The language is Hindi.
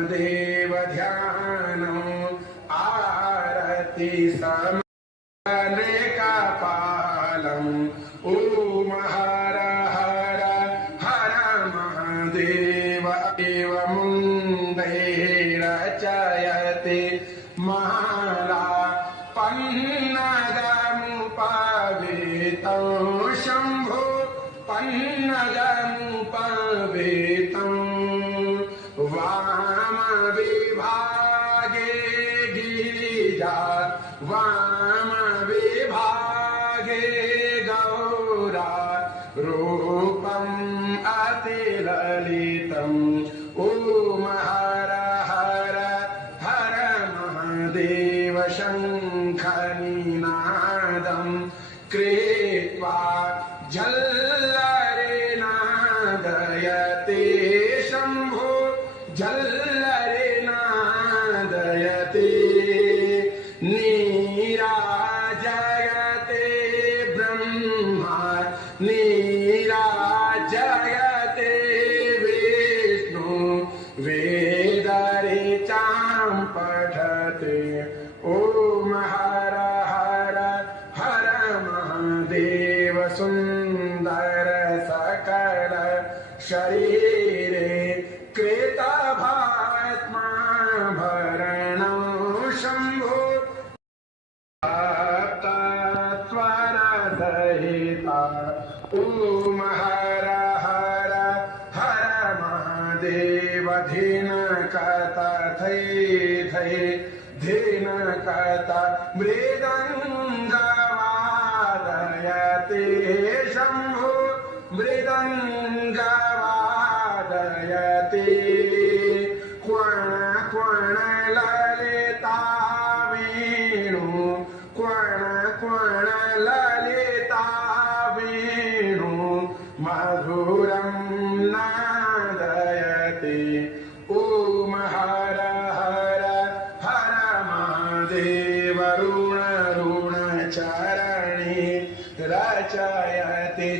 महादेव ध्यानम् आरति समरेकापालम् ॐ हर हर हर महादेव एव मुण्डे रचयति माला पन्नगमुपवेतं शम्भो पन्नगमुपवेतं वामविभागे गिरिजा वामविभागे गौरा रूपम् अतिललितम् ॐ हर हर हर महादेव शङ्खनिनादम् कृत्वा झल्लरे नादयते शम्भो झल्लरे नादयते नीराजयते ब्रह्मा नीराजयते विष्णु वेदऋचां पठते ॐ हर हर हर महादेव सुन्दर सकल शरीरे कृतभस्माभरणं शम्भो सप्तस्वरसहिता ॐ हर हर हर महादेव धिनकता थै थै धिनकता मृदङ्गवादयते शम्भो मृदङ्गवादयते क्वण क्वण ललिता वेणु क्वण क्वण ललिता वेणु मधुरं नादयते ॐ हर हर हर महादेव ऋण ऋण चरणे रचयते